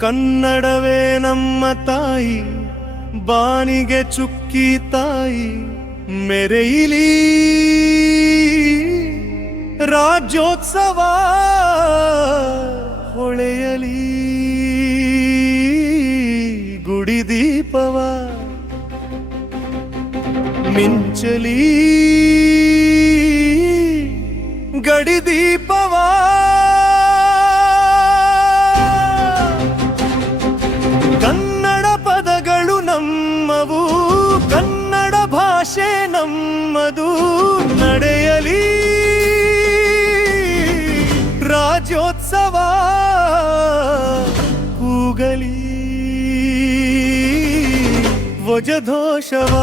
ಕನ್ನಡವೇ ನಮ್ಮ ತಾಯಿ ಬಾನಿಗೆ ಚುಕ್ಕಿ ತಾಯಿ ಮೆರೆಯಿಲಿ. ರಾಜ್ಯೋತ್ಸವ ಹೊಳೆಯಲಿ. ಗುಡಿ ದೀಪವ ಮಿಂಚಲಿ. ಗಡಿ ದೀಪವ ನಮ್ಮವು ಕನ್ನಡ ಭಾಷೆ ನಮ್ಮದು ನಡೆಯಲಿ. ರಾಜ್ಯೋತ್ಸವ ಕೂಗಲಿ. ವಜಧೋಷವ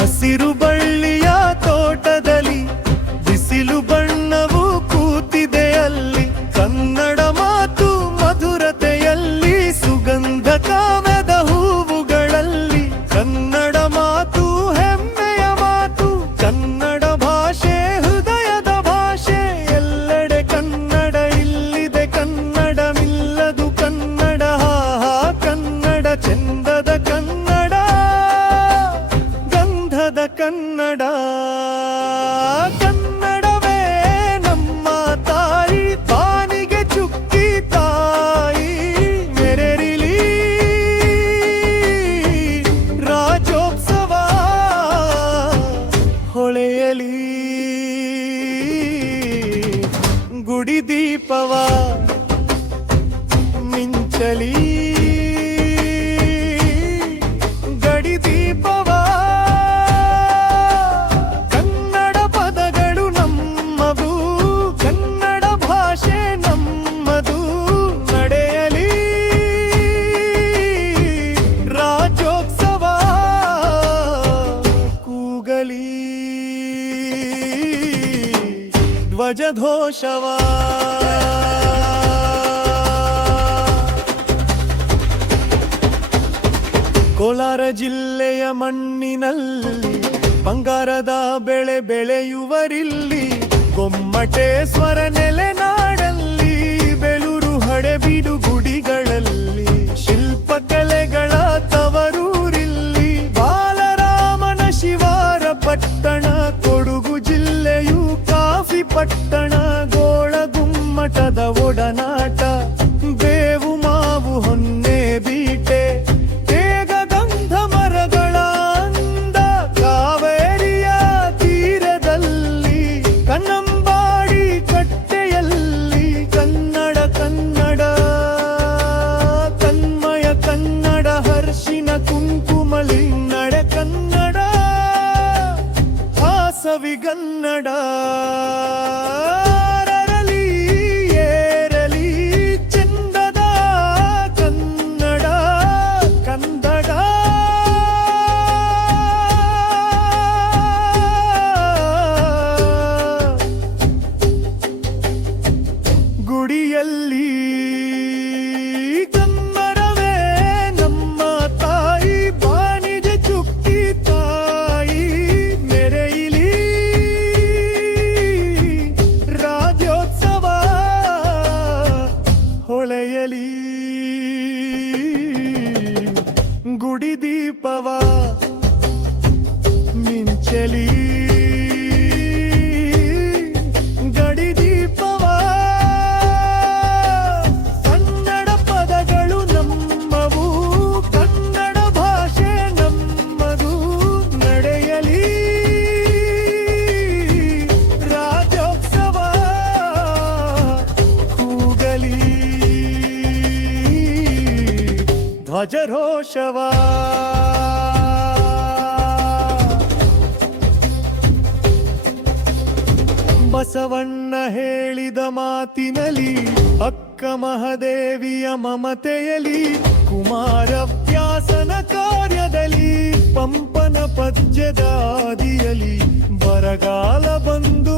ಹಸಿರು ಬಳ್ಳಿಯ ತೋಟದಲ್ಲಿ ಬಿಸಿಲು ಬಣ್ಣವು ಗಂಧದ ಕನ್ನಡ ಧ್ವಜಧೋಷವ ಕೋಲಾರ ಜಿಲ್ಲೆಯ ಮಣ್ಣಿನಲ್ಲಿ ಬಂಗಾರದ ಬೆಳೆ ಬೆಳೆಯುವರಿಲ್ಲಿ ಗೊಮ್ಮಟೇಶ್ವರ ನೆಲೆ ಬೆಳೂರು ಪಟ್ಟಣ ಗೋಳ ಗುಮ್ಮಟದ ಒಡನಾಟ, ಬೇವು ಮಾವು ಹೊನ್ನೆ ಬೀಟೆ, ತೇಗ ಗಂಧ ಮರಗಳ ಅಂದ ಕಾವೇರಿಯ ತೀರದಲ್ಲಿ ಕನ್ನಂಬಾಡಿ ಕಟ್ಟೆಯಲ್ಲಿ ಕನ್ನಡ ಕನ್ನಡ ತನ್ಮಯ ಕನ್ನಡ, ಹರ್ಷಿನ ಕುಂಕುಮಲಿ ನಡೆ ಕನ್ನಡ ಹಾಸವಿಗನ್ನಡ ಅರರಲಿ ಧ್ವಜರೋಷವ. ಬಸವಣ್ಣ ಹೇಳಿದ ಮಾತಿನಲಿ ಅಕ್ಕ ಮಹದೇವಿಯ ಮಮತೆಯಲಿ ಕುಮಾರವ್ಯಾಸನ ಕಾರ್ಯದಲ್ಲಿ ಪಂಪನ ಪದ್ಯದ ಆದಿಯಲಿ ಬರಗಾಲ ಬಂದು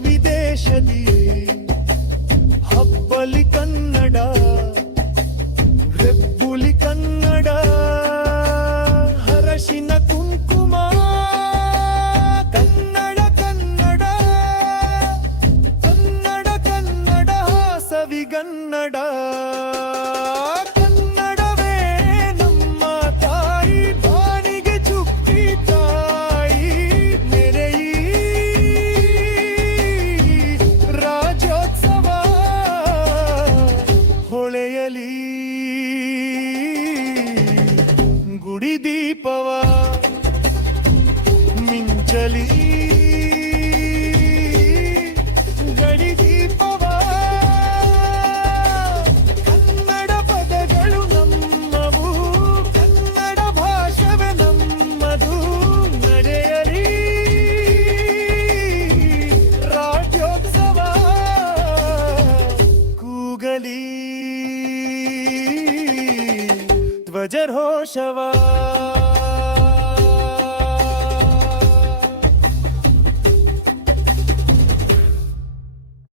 me deixa de ಧ್ವಜರೋಷವ